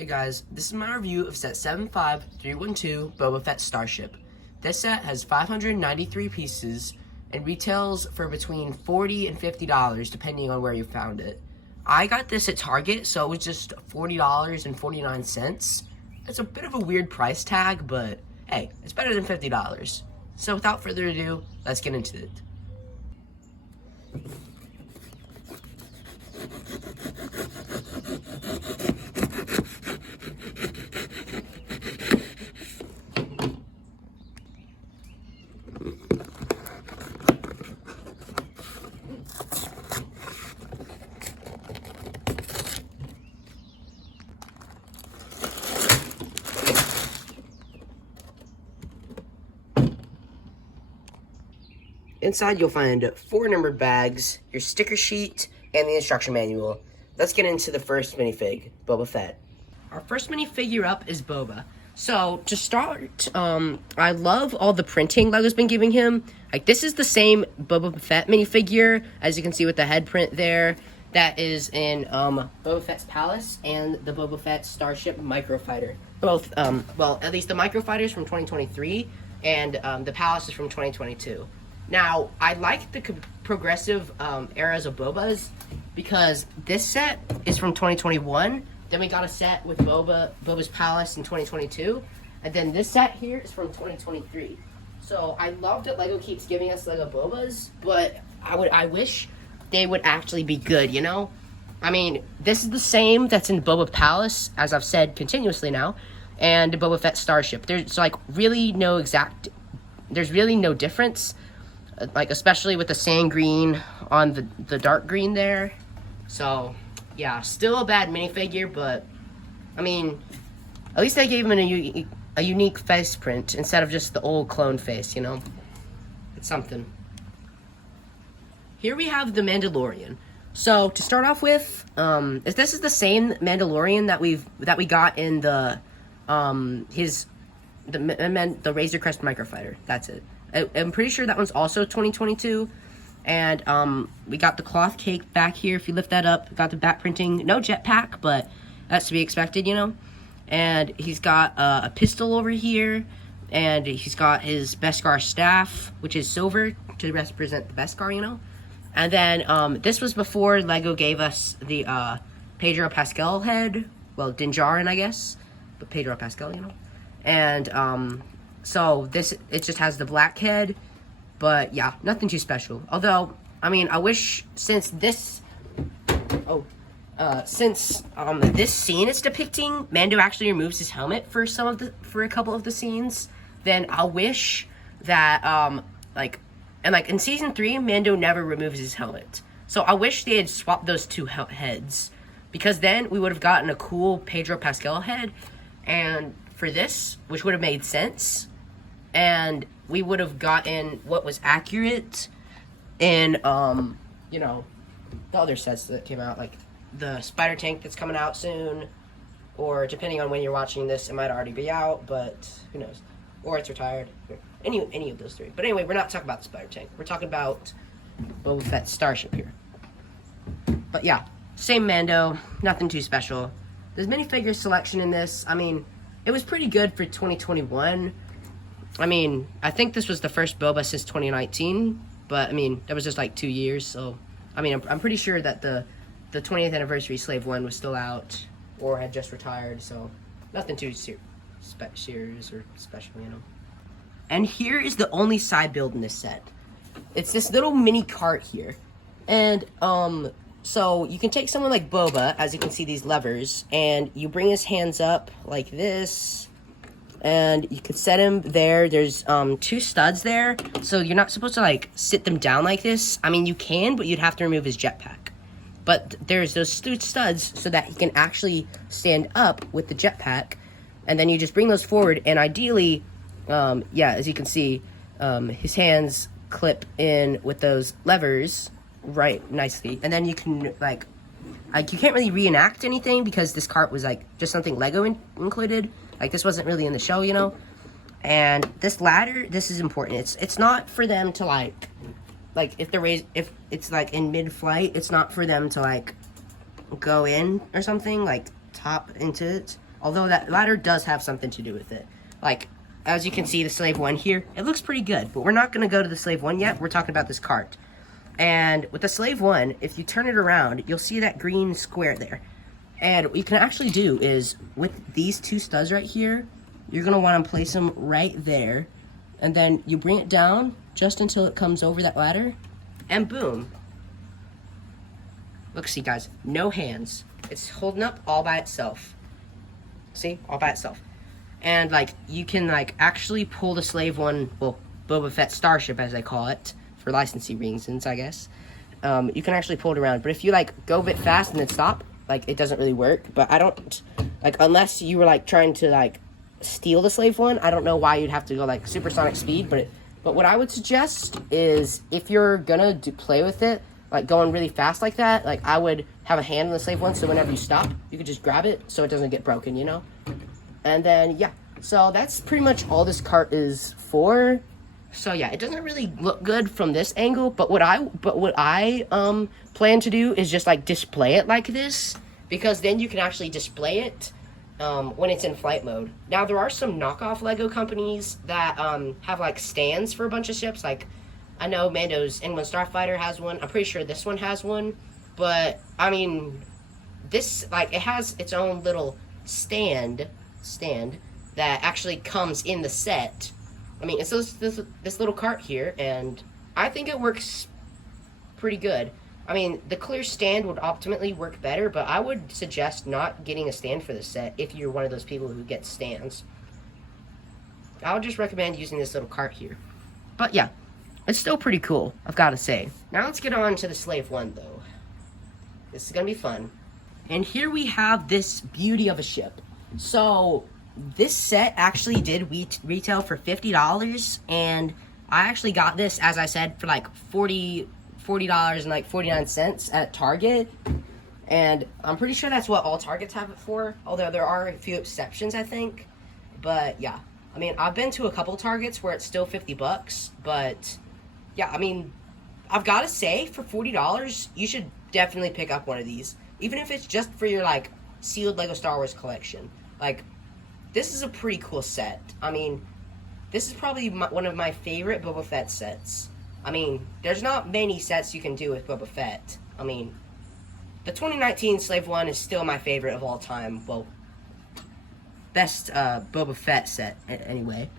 Hey guys, this is my review of set 75312 Boba Fett Starship. This set has 593 pieces and retails for between $40 and $50 depending on where you found it. I got this at Target, so it was just $40.49. It's a bit of a weird price tag, but hey, it's better than $50. So without further ado, let's get into it. Inside, you'll find 4 numbered bags, your sticker sheet, and the instruction manual. Let's get into the first minifig, Boba Fett. Our first minifigure up is Boba. So, to start, I love all the printing Lego's been giving him. Like, this is the same Boba Fett minifigure, as you can see with the head print there, that is in Boba Fett's Palace and the Boba Fett Starship Microfighter. Both, well, at least the Microfighter's from 2023, and the Palace is from 2022. Now, I like the progressive eras of Boba's because this set is from 2021. Then we got a set with Boba's Palace in 2022. And then this set here is from 2023. So I love that Lego keeps giving us Lego Boba's, but I wish they would actually be good, you know? I mean, this is the same that's in Boba Palace, as I've said continuously now, and Boba Fett Starship. There's really no difference. Like, especially with the sand green on the dark green there. So, yeah, still a bad minifigure, but, I mean, at least they gave him a unique face print instead of just the old clone face, you know? It's something. Here we have the Mandalorian. So, to start off with, this is the same Mandalorian that we got in the Razor Crest Microfighter. That's it. I'm pretty sure that one's also 2022. And we got the cloth cake back here. If you lift that up, got the back printing. No jetpack, but that's to be expected, you know. And he's got a pistol over here. And he's got his Beskar staff, which is silver to represent the Beskar, you know. And then this was before Lego gave us the Pedro Pascal head. Well, Din Djarin, I guess. But Pedro Pascal, you know. And so it just has the black head, but yeah, nothing too special. Although, I mean, I wish since this scene it's depicting, Mando actually removes his helmet for a couple of the scenes, then I wish that in season 3, Mando never removes his helmet. So I wish they had swapped those two heads, because then we would have gotten a cool Pedro Pascal head, and for this, which would have made sense. And we would have gotten what was accurate in, you know, the other sets that came out, like the Spider Tank that's coming out soon, or depending on when you're watching this, it might already be out, but who knows? Or it's retired. Any of those 3. But anyway, we're not talking about the Spider Tank. We're talking about Boba Fett Starship here. But yeah, same Mando, nothing too special. There's minifigure selection in this. I mean, it was pretty good for 2021. I mean, I think this was the first Boba since 2019, but I mean, that was just like 2 years, so, I mean, I'm pretty sure that the 20th anniversary Slave 1 was still out, or had just retired, so nothing too serious or special, you know. And here is the only side build in this set. It's this little mini cart here, and, so you can take someone like Boba, as you can see these levers, and you bring his hands up like this, and you could set him there. There's 2 studs there, so you're not supposed to like sit them down like this. I mean, you can, but you'd have to remove his jetpack. But there's those studs so that he can actually stand up with the jetpack, and then you just bring those forward, and ideally, yeah, as you can see, his hands clip in with those levers right nicely, and then you can like you can't really reenact anything because this cart was like just something Lego included. Like, this wasn't really in the show, you know? And this ladder, this is important. It's not for them to, like if it's, like, in mid-flight, it's not for them to, like, go in or something, like, top into it. Although that ladder does have something to do with it. Like, as you can see, the Slave 1 here, it looks pretty good. But we're not going to go to the Slave 1 yet. We're talking about this cart. And with the Slave 1, if you turn it around, you'll see that green square there. And what you can actually do is, with these two studs right here, you're going to want to place them right there. And then you bring it down just until it comes over that ladder. And boom. Look, see guys, no hands. It's holding up all by itself. See? All by itself. And, like, you can, like, actually pull the Slave 1, well, Boba Fett Starship, as they call it, for licensing reasons, I guess. You can actually pull it around. But if you, like, go a bit fast and then stop, like, it doesn't really work. But I don't, like, unless you were, like, trying to, like, steal the Slave 1, I don't know why you'd have to go, like, supersonic speed. But what I would suggest is, if you're gonna play with it, like, going really fast like that, like, I would have a hand on the Slave 1, so whenever you stop, you could just grab it so it doesn't get broken, you know? And then, yeah. So that's pretty much all this cart is for. So yeah, it doesn't really look good from this angle, but what I plan to do is just like display it like this, because then you can actually display it when it's in flight mode. Now there are some knockoff Lego companies that have like stands for a bunch of ships. Like I know Mando's N1 Starfighter has one. I'm pretty sure this one has one, but I mean, this like it has its own little stand that actually comes in the set. I mean, it's this little cart here, and I think it works pretty good. I mean, the clear stand would optimally work better, but I would suggest not getting a stand for the set if you're one of those people who get stands. I would just recommend using this little cart here. But yeah, it's still pretty cool, I've got to say. Now let's get on to the Slave 1, though. This is going to be fun. And here we have this beauty of a ship. So this set actually did retail for $50, and I actually got this, as I said, for like $40 and like 49 cents at Target, and I'm pretty sure that's what all Targets have it for, although there are a few exceptions, I think. But yeah, I mean, I've been to a couple Targets where it's still $50, but yeah, I mean, I've got to say, for $40, you should definitely pick up one of these, even if it's just for your like sealed Lego Star Wars collection. Like, this is a pretty cool set. I mean, this is probably one of my favorite Boba Fett sets. I mean, there's not many sets you can do with Boba Fett. I mean, the 2019 Slave 1 is still my favorite of all time. Well, best Boba Fett set, anyway.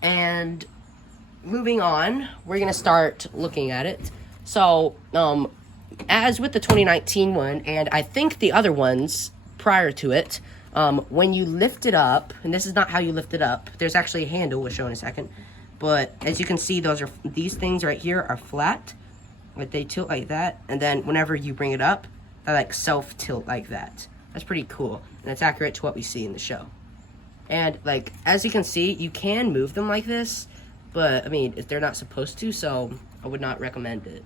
And moving on, we're going to start looking at it. So, as with the 2019 one, and I think the other ones prior to it, when you lift it up, and this is not how you lift it up, there's actually a handle we'll show in a second, but as you can see, these things right here are flat, like they tilt like that, and then whenever you bring it up, they like self-tilt like that. That's pretty cool, and it's accurate to what we see in the show. And like, as you can see, you can move them like this, but I mean, if they're not supposed to, so I would not recommend it.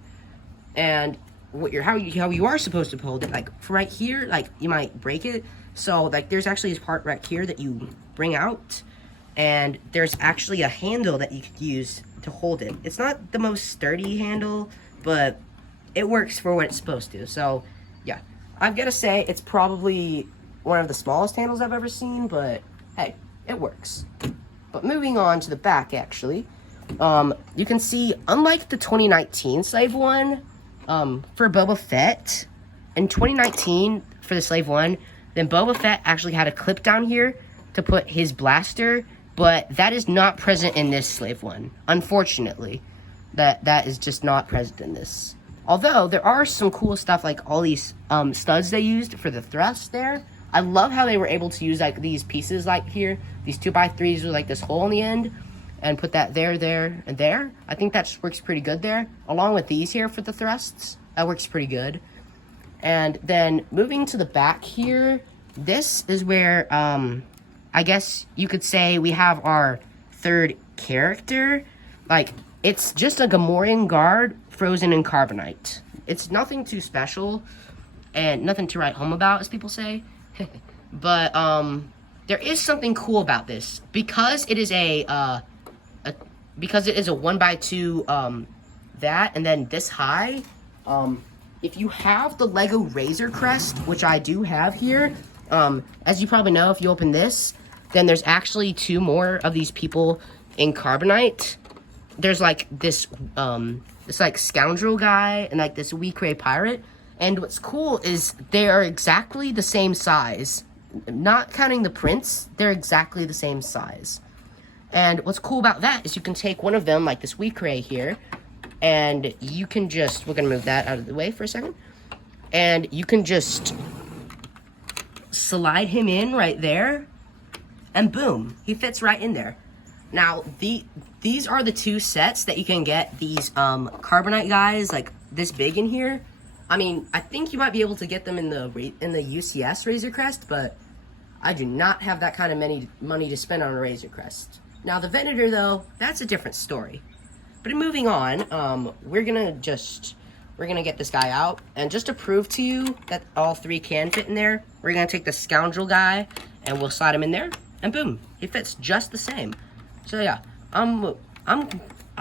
And how you are supposed to hold it, like for right here, like you might break it. So, like, there's actually this part right here that you bring out, and there's actually a handle that you could use to hold it. It's not the most sturdy handle, but it works for what it's supposed to. So, yeah, I've got to say, it's probably one of the smallest handles I've ever seen, but hey, it works. But moving on to the back, actually, you can see, unlike the 2019 Slave 1, for Boba Fett, in 2019, for the Slave 1, then Boba Fett actually had a clip down here to put his blaster, but that is not present in this Slave 1. Unfortunately, that is just not present in this. Although, there are some cool stuff, like all these studs they used for the thrust there. I love how they were able to use like these pieces like here, these 2x3s with like this hole in the end, and put that there, and there. I think that works pretty good there, along with these here for the thrusts. That works pretty good. And then moving to the back here, this is where, I guess you could say we have our third character. Like, it's just a Gamorrean guard frozen in carbonite. It's nothing too special, and nothing to write home about, as people say. But, there is something cool about this. Because it is a 1x2, that, and then this high, if you have the Lego Razor Crest, which I do have here, As you probably know, if you open this, then there's actually 2 more of these people in carbonite. There's like this like scoundrel guy and like this weak-ray pirate. And what's cool is they are exactly the same size. Not counting the prints, they're exactly the same size. And what's cool about that is you can take one of them, like this weak-ray here, and you can just, we're gonna move that out of the way for a second. And you can just slide him in right there, and boom, he fits right in there. Now, these are the 2 sets that you can get these carbonite guys like this big in here. I mean, I think you might be able to get them in the UCS Razor Crest, but I do not have that kind of money to spend on a Razor Crest. Now, the Venator, though, that's a different story. But moving on, we're gonna get this guy out, and just to prove to you that all 3 can fit in there, we're gonna take the scoundrel guy, and we'll slide him in there, and boom, he fits just the same. So yeah, I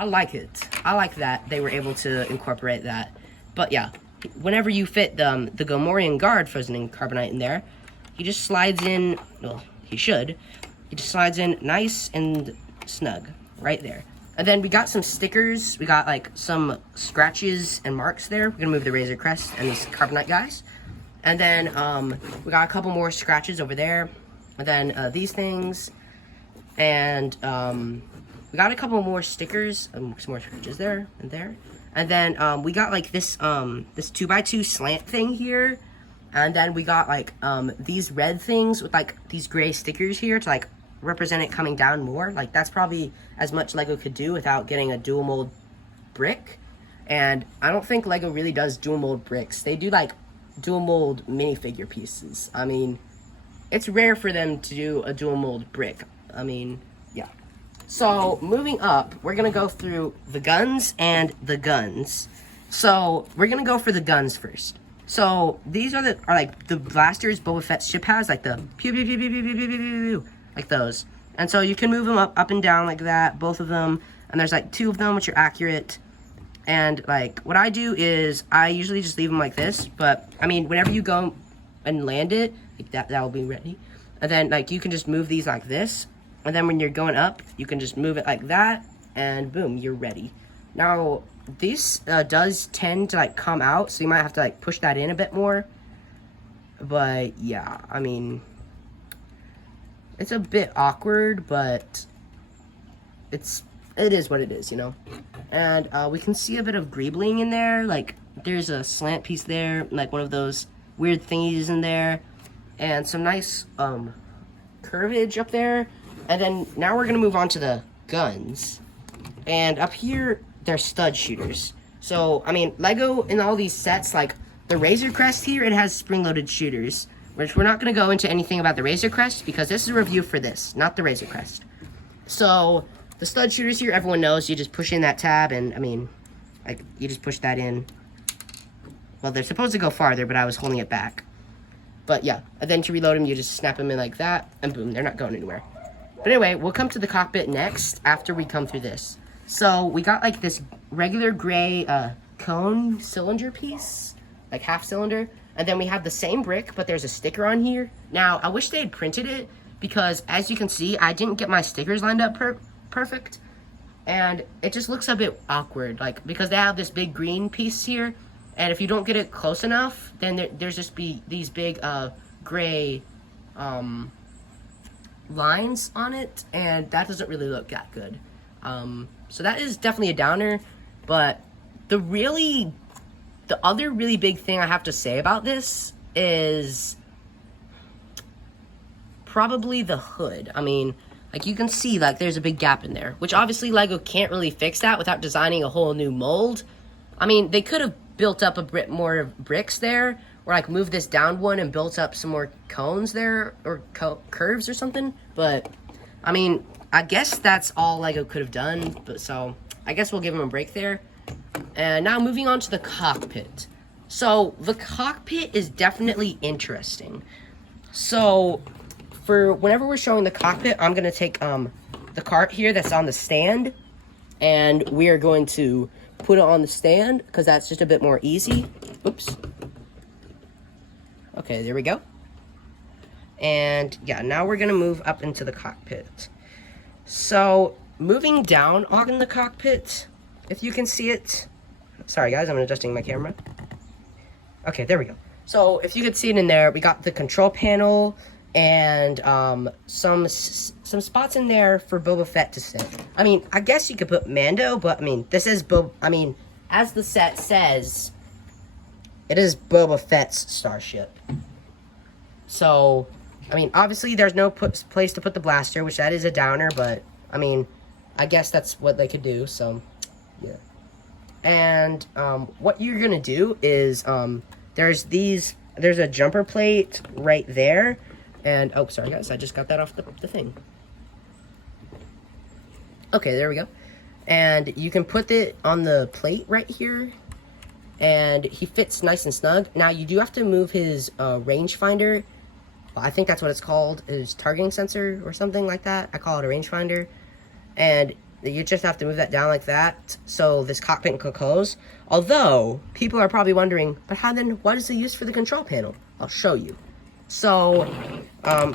like it. I like that they were able to incorporate that. But yeah, whenever you fit the Gomorian guard frozen in carbonite in there, he just slides in. Well, he should. He just slides in nice and snug right there. And then we got some stickers. We got like some scratches and marks there. We're gonna move the Razor Crest and these carbonite guys. And then we got a couple more scratches over there. And then these things. And we got a couple more stickers. Some more scratches there and there. And then we got like this 2x2 slant thing here. And then we got like these red things with like these gray stickers here to like represent it coming down more. Like that's probably as much Lego could do without getting a dual mold brick. And I don't think Lego really does dual mold bricks. They do like dual mold minifigure pieces. I mean, it's rare for them to do a dual mold brick. I mean, yeah. So moving up, we're gonna go through the guns and the guns. So we're gonna go for the guns first. So these are like the blasters Boba Fett's ship has, like the pew pew pew pew pew pew pew pew pew, like those. And so you can move them up and down like that, both of them. And there's like 2 of them which are accurate. And like what I do is I usually just leave them like this. But I mean, whenever you go and land it, like that will be ready. And then like you can just move these like this. And then when you're going up, you can just move it like that, and boom, you're ready. Now, this does tend to like come out, so you might have to like push that in a bit more. But yeah, I mean, it's a bit awkward, but it is what it is, you know. And we can see a bit of greebling in there. Like there's a slant piece there, like one of those weird thingies in there, and some nice curvage up there. And then now we're gonna move on to the guns. And up here, they're stud shooters. So, I mean, Lego in all these sets, like the Razor Crest here, it has spring-loaded shooters. Which we're not gonna go into anything about the Razor Crest because this is a review for this, not the Razor Crest. So, the stud shooters here, everyone knows, you just push in that tab and, I mean, like, you just push that in. Well, they're supposed to go farther, but I was holding it back. But yeah, and then to reload them, you just snap them in like that, and boom, they're not going anywhere. But anyway, we'll come to the cockpit next after we come through this. So we got like this regular gray cone cylinder piece, like half cylinder. And then we have the same brick, but there's a sticker on here. Now, I wish they had printed it because as you can see, I didn't get my stickers lined up perfect. And it just looks a bit awkward, like because they have this big green piece here. And if you don't get it close enough, then there's just these big gray lines on it, and that doesn't really look that good. So that is definitely a downer. But the other really big thing I have to say about this is probably the hood. I mean, like you can see, like there's a big gap in there, which obviously Lego can't really fix that without designing a whole new mold. I mean, they could have built up a bit more bricks there, or like move this down one and built up some more cones there, or curves or something. But I mean, I guess that's all Lego could have done. But so I guess we'll give them a break there. And now moving on to the cockpit. So the cockpit is definitely interesting. So for whenever we're showing the cockpit, I'm gonna take the cart here that's on the stand, and we are going to put it on the stand because that's just a bit more easy. Oops. Okay, there we go. And yeah, now we're gonna move up into the cockpit. So moving down on the cockpit, if you can see it. Sorry guys, I'm adjusting my camera. Okay, there we go. So if you could see it in there, we got the control panel and some spots in there for Boba Fett to sit. I mean, I guess you could put Mando, but I mean, this is as the set says, it is Boba Fett's starship. So, I mean, obviously there's no place to put the blaster, which that is a downer, but I mean, I guess that's what they could do, so yeah. And what you're gonna do is there's a jumper plate right there, and oh, sorry guys, I just got that off the thing. Okay, there we go. And you can put it on the plate right here, and he fits nice and snug. Now you do have to move his rangefinder. Well, I think that's what it's called, his targeting sensor or something like that. I call it a rangefinder, and you just have to move that down like that, so this cockpit can close. Although, people are probably wondering, but what is the use for the control panel? I'll show you. So,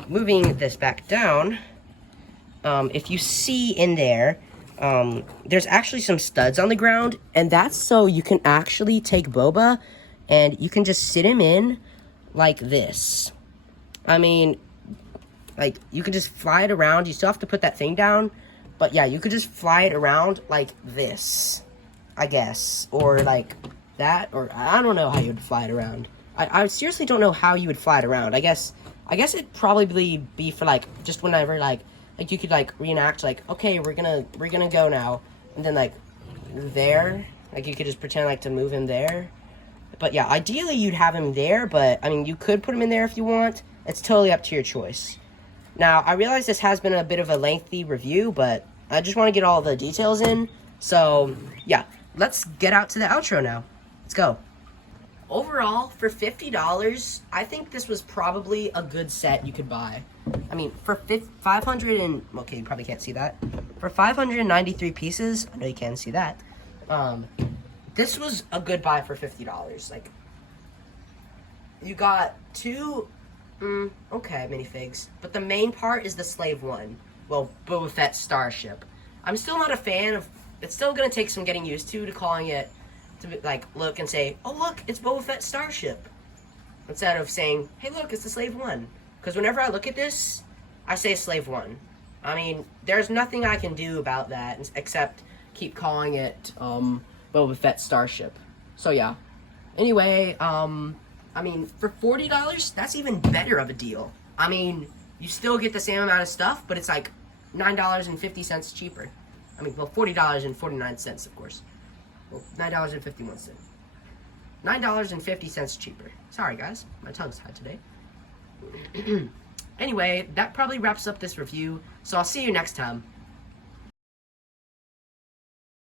moving this back down, if you see in there, there's actually some studs on the ground, and that's so you can actually take Boba, and you can just sit him in like this. I mean, like, you can just fly it around. You still have to put that thing down, but yeah, you could just fly it around like this, I guess. Or like that, or I don't know how you would fly it around. I seriously don't know how you would fly it around. I guess it'd probably be for like, just whenever like you could like reenact like, okay, we're gonna go now. And then like there, like you could just pretend like to move him there. But yeah, ideally you'd have him there, but I mean, you could put him in there if you want. It's totally up to your choice. Now, I realize this has been a bit of a lengthy review, but I just want to get all the details in. So, yeah, let's get out to the outro now. Let's go. Overall, for $50, I think this was probably a good set you could buy. I mean, for 500 and... Okay, you probably can't see that. For 593 pieces, I know you can't see that. This was a good buy for $50. Like, you got two... okay, minifigs. But the main part is the Slave One. Well, Boba Fett's Starship. I'm still not a fan of... It's still going to take some getting used to calling it... To, like, look and say, oh, look, it's Boba Fett's Starship. Instead of saying, hey, look, it's the Slave One. Because whenever I look at this, I say Slave One. I mean, there's nothing I can do about that except keep calling it, Boba Fett's Starship. So, yeah. Anyway, I mean, for $40, that's even better of a deal. I mean, you still get the same amount of stuff, but it's like $9.50 cheaper. I mean, well, $40.49, of course. Well, $9.51. $9.50 cheaper. Sorry, guys. My tongue's tied today. Anyway, that probably wraps up this review, so I'll see you next time.